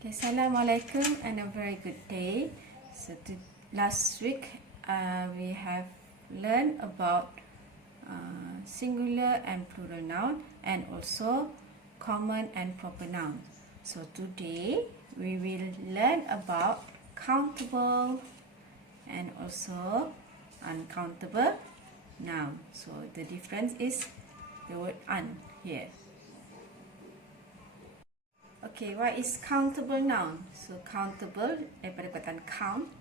Okay, Assalamualaikum and a very good day. So last week we have learned about singular and plural noun and also common and proper noun. So today we will learn about countable and also uncountable noun. So the difference is the word un here. Okay, what is countable noun? So countable daripada perkataan count,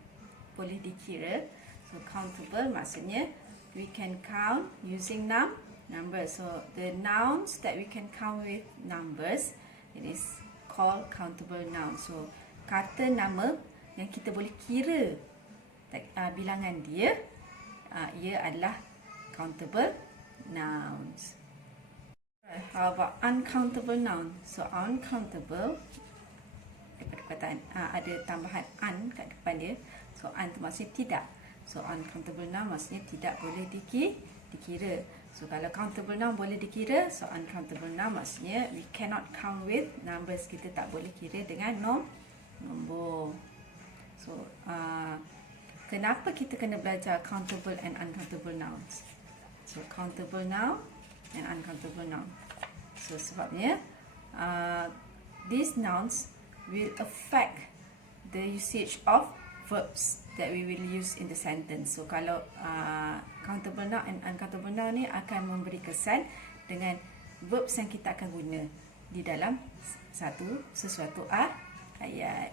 boleh dikira. So countable maksudnya we can count using numbers. So the nouns that we can count with numbers, it is called countable noun. So kata nama yang kita boleh kira bilangan dia, ia adalah countable nouns. How about uncountable noun? So uncountable daripada perkataan ada tambahan un kat depan dia. So un tu maksudnya tidak. So uncountable noun maksudnya tidak boleh dikira. So kalau countable noun boleh dikira, so uncountable noun maksudnya we cannot count with numbers. Kita tak boleh kira dengan nombor. So kenapa kita kena belajar countable and uncountable nouns? So countable noun and uncountable noun. So sebabnya these nouns will affect the usage of verbs that we will use in the sentence. So kalau countable noun and uncountable noun ni akan memberi kesan dengan verbs yang kita akan guna di dalam sesuatu ayat.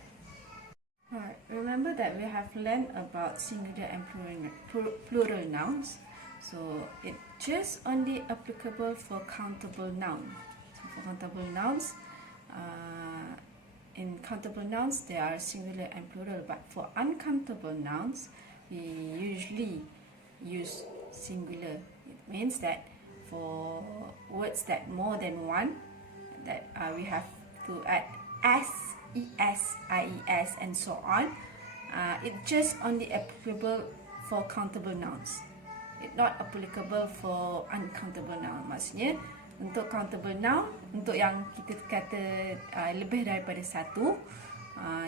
Alright, remember that we have learned about singular and plural nouns. So it just only applicable for countable noun. So for countable nouns, in countable nouns there are singular and plural, but for uncountable nouns we usually use singular. It means that for words that more than one, that we have to add s, es, ies, and so on. It just only applicable for countable nouns. It not applicable for uncountable noun. Maksudnya untuk countable noun, untuk yang kita kata lebih daripada satu,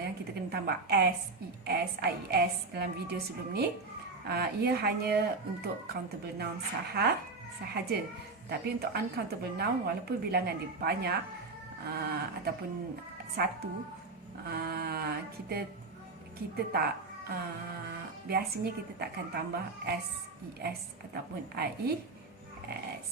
yang kita kena tambah s, es, ies dalam video sebelum ni, ia hanya untuk countable noun sahaja. Tapi untuk uncountable noun, walaupun bilangan dia banyak ataupun satu, kita tak biasanya kita takkan tambah s, es ataupun ies.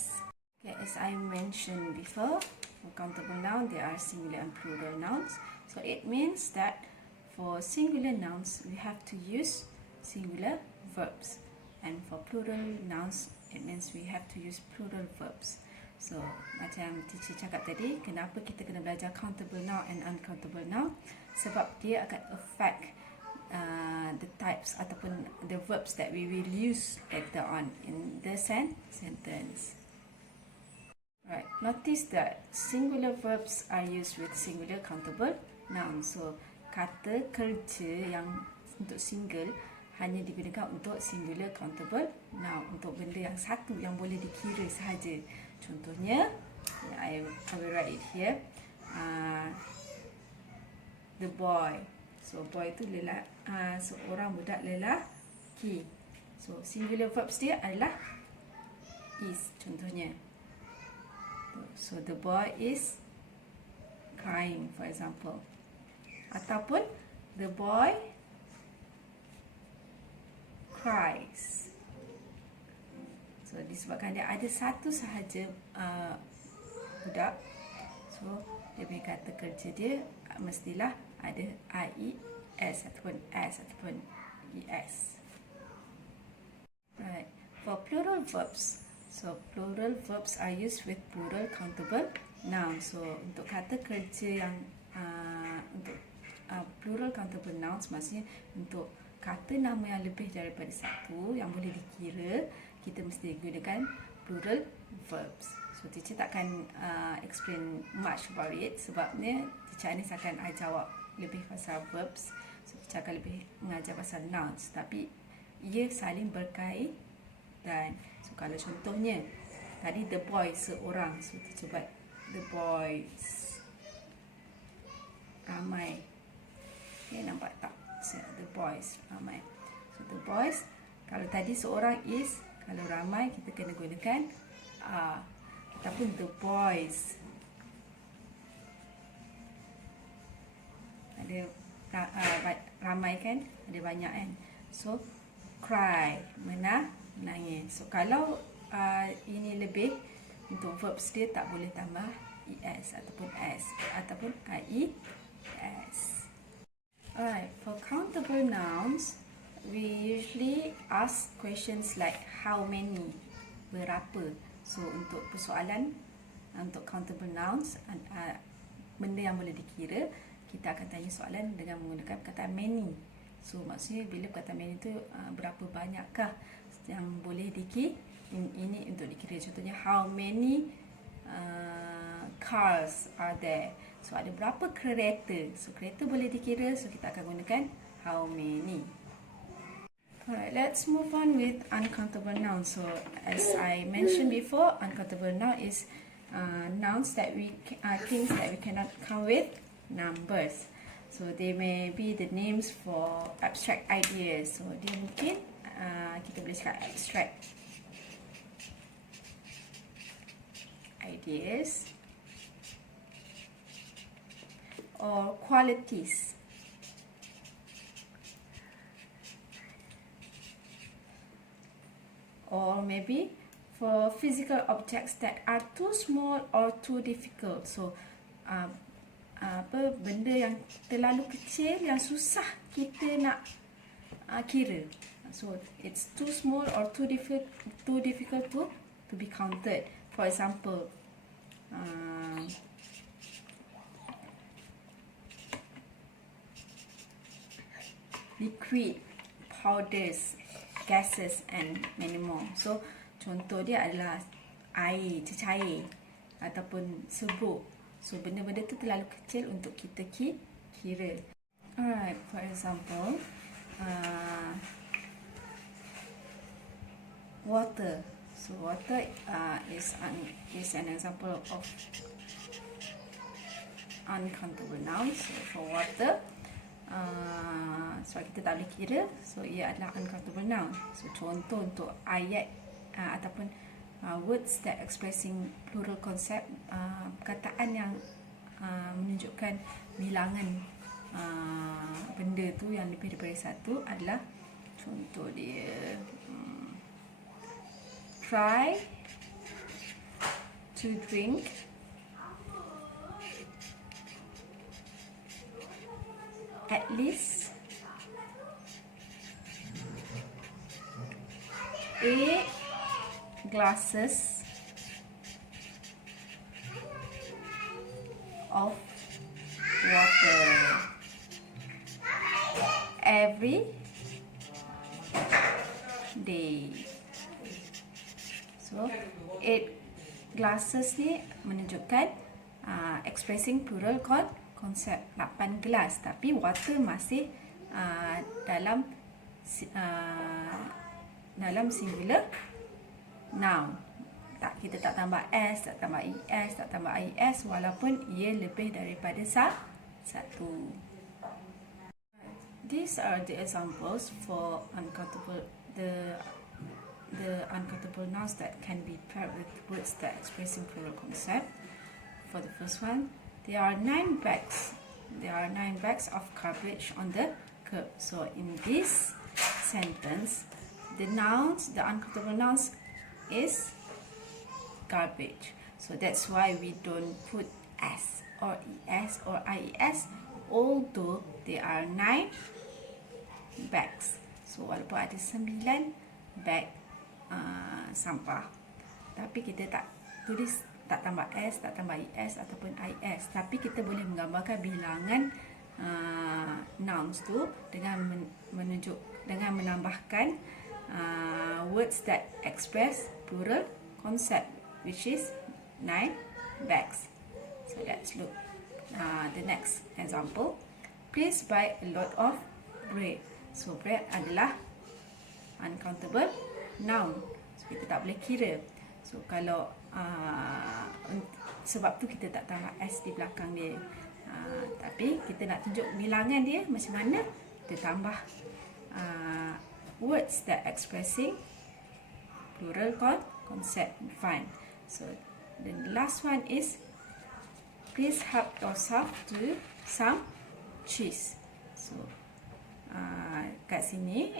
Okay, as I mentioned before, for countable noun there are singular and plural nouns. So it means that for singular nouns we have to use singular verbs, and for plural nouns it means we have to use plural verbs. So macam teacher cakap tadi, kenapa kita kena belajar countable noun and uncountable noun? Sebab dia akan affect the types ataupun the verbs that we will use later on in the sentence. Right, notice that singular verbs are used with singular countable nouns. So kata kerja yang untuk single hanya digunakan untuk singular countable noun, untuk benda yang satu yang boleh dikira sahaja. Contohnya, I will write it here. The boy. So boy itu seorang budak lelaki. So singular verbs dia adalah is, contohnya. So the boy is crying, for example. Ataupun the boy cries. So disebabkan dia ada satu sahaja budak, so dia punya kata kerja dia mestilah ada ies ataupun s ataupun es. Right. For plural verbs, so plural verbs are used with plural countable nouns. So untuk kata kerja yang untuk plural countable nouns, maksudnya untuk kata nama yang lebih daripada satu yang boleh dikira, kita mesti gunakan plural verbs. So teacher takkan explain much about it, sebabnya teacher Anis akan jawab lebih pasal verbs. So teacher akan lebih mengajar pasal nouns, tapi ia saling berkaitan. So kalau contohnya tadi the boy seorang, so teacher buat the boys ramai. Okay, nampak tak? So, the boys, ramai. So the boys, kalau tadi seorang is, kalau ramai kita kena gunakan are. Ataupun the boys. Ada ramai kan? Ada banyak kan? So cry, menangis. So kalau ini lebih, untuk verbs dia tak boleh tambah es ataupun s ataupun ies. Alright, for countable nouns, we usually ask questions like how many, berapa. So untuk persoalan, untuk countable nouns, benda yang boleh dikira, kita akan tanya soalan dengan menggunakan perkataan many. So maksudnya bila perkataan many tu berapa banyakkah yang boleh ini untuk dikira. Contohnya how many cars are there. So ada berapa kereta. So kereta boleh dikira, so kita akan gunakan how many. Alright, let's move on with uncountable nouns. So as I mentioned before, uncountable noun is nouns that things that we cannot count with numbers. So they may be the names for abstract ideas. So dia mungkin kita boleh cakap abstract ideas or qualities. Or maybe for physical objects that are too small or too difficult. So benda yang terlalu kecil yang susah kita nak kira. So it's too small or too difficult to be counted. For example, liquid, powders, gases and many more. So contoh dia adalah air, cecair ataupun serbuk. So benda-benda tu terlalu kecil untuk kita kira. Alright, for example, water. So water is an example of uncountable nouns. So for water, sebab kita tak boleh kira, so ia adalah uncountable noun. So contoh untuk ayat ataupun words that expressing plural concept, perkataan yang menunjukkan bilangan benda tu yang lebih daripada satu adalah, contoh dia, try to drink at least 8 glasses of water every day. So 8 glasses ni menunjukkan expressing plural concept, 8 gelas, tapi water masih dalam singular noun. Kita tak tambah s, tak tambah es, tak tambah ies, walaupun ia lebih daripada satu. These are the examples for the uncountable nouns that can be paired with words that expressing plural concept. For the first one, there are 9 bags. There are 9 bags of garbage on the curb. So in this sentence, the uncountable nouns is garbage. So that's why we don't put s or es or ies, although there are 9 bags. So walaupun ada 9 bag sampah, tapi kita tak tulis, tak tambah s, tak tambah is ataupun is, tapi kita boleh menggambarkan bilangan nouns tu dengan dengan menambahkan words that express plural concept, which is 9 bags. So let's look the next example. Please buy a lot of bread. So bread adalah uncountable noun. So kita tak boleh kira. So kalau sebab tu kita tak tambah s di belakang dia. Tapi kita nak tunjuk bilangan dia macam mana, kita tambah words that expressing plural concept fun. So the last one is please help yourself to some cheese. So kat sini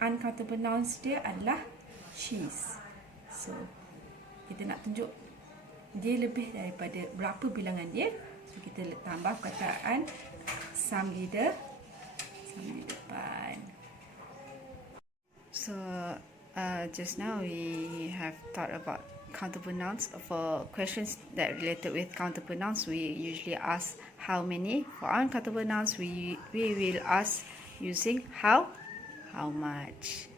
uncountable nouns dia adalah cheese. So kita nak tunjuk dia lebih daripada berapa bilangan dia. So kita tambah perkataan some di depan. So just now we have thought about countable nouns. For questions that related with countable nouns, we usually ask how many. For uncountable nouns, we will ask using how much.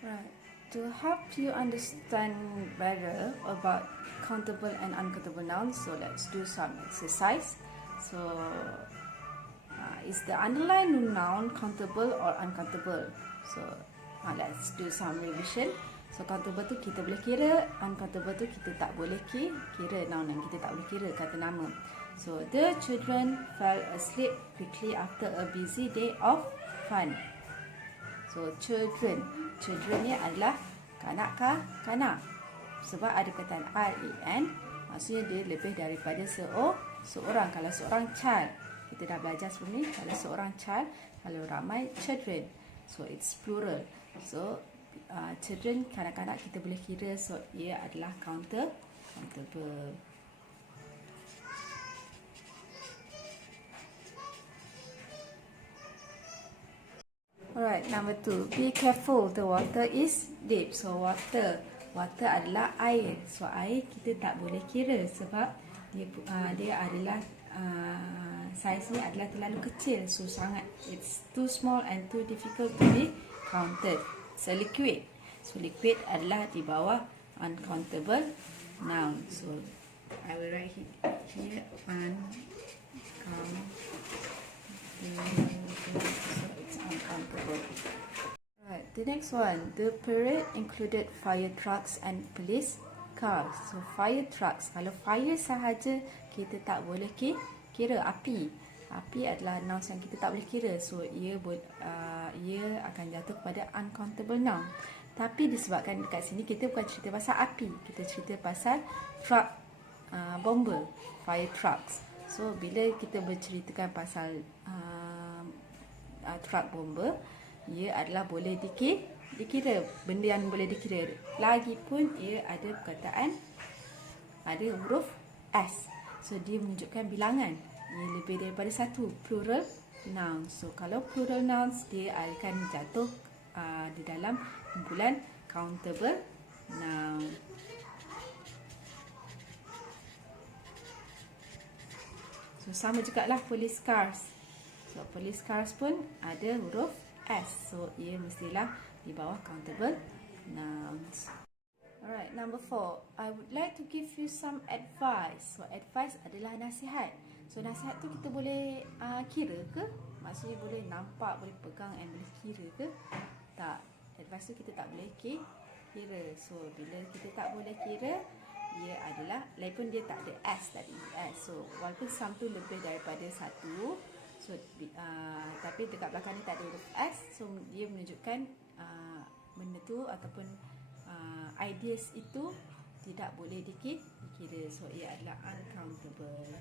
Right. To help you understand better about countable and uncountable nouns, so let's do some exercise. So is the underlined noun countable or uncountable? So let's do some revision. So countable tu kita boleh kira, uncountable tu kita tak boleh kira, noun yang kita tak boleh kira, kata nama. So the children fell asleep quickly after a busy day of fun. So children ni adalah kanak-kanak. Sebab ada perkataan R-E-N, maksudnya dia lebih daripada seorang. Kalau seorang child, kita dah belajar sebelum ni, kalau seorang child, kalau ramai children, so it's plural. So children, kanak-kanak kita boleh kira, so ia adalah countable. Alright, number 2. Be careful, the water is deep. So water adalah air. So air kita tak boleh kira sebab dia adalah saiznya adalah terlalu kecil. So sangat, it's too small and too difficult to be counted. So liquid. So liquid adalah di bawah uncountable noun. So I will write here uncountable. Right, the next one, the parade included fire trucks and police cars. So fire trucks, kalau fire sahaja kita tak boleh kira. Api adalah nouns yang kita tak boleh kira, so ia akan jatuh kepada uncountable noun. Tapi disebabkan dekat sini kita bukan cerita pasal api, kita cerita pasal truck, bomber, fire trucks. So bila kita berceritakan pasal truck bomber, ia adalah boleh dikira, benda yang boleh dikira. Lagipun ia ada perkataan, ada huruf S. So dia menunjukkan bilangan, ia lebih daripada satu, plural noun. So kalau plural nouns, dia akan jatuh di dalam kumpulan countable noun. So sama jugalah police cars. So police cars pun ada huruf S. So ia mestilah di bawah countable nouns. Alright, number 4. I would like to give you some advice. So advice adalah nasihat. So nasihat tu kita boleh kira ke? Maksudnya boleh nampak, boleh pegang and boleh kira ke? Tak. Advice tu kita tak boleh kira. So bila kita tak boleh kira, ia adalah, lagipun dia tak ada S tadi. So walaupun some tu lebih daripada satu, so tapi dekat belakang ni tak ada huruf S, so dia menunjukkan benda tu ataupun ideas itu tidak boleh dikira. So ia adalah uncountable.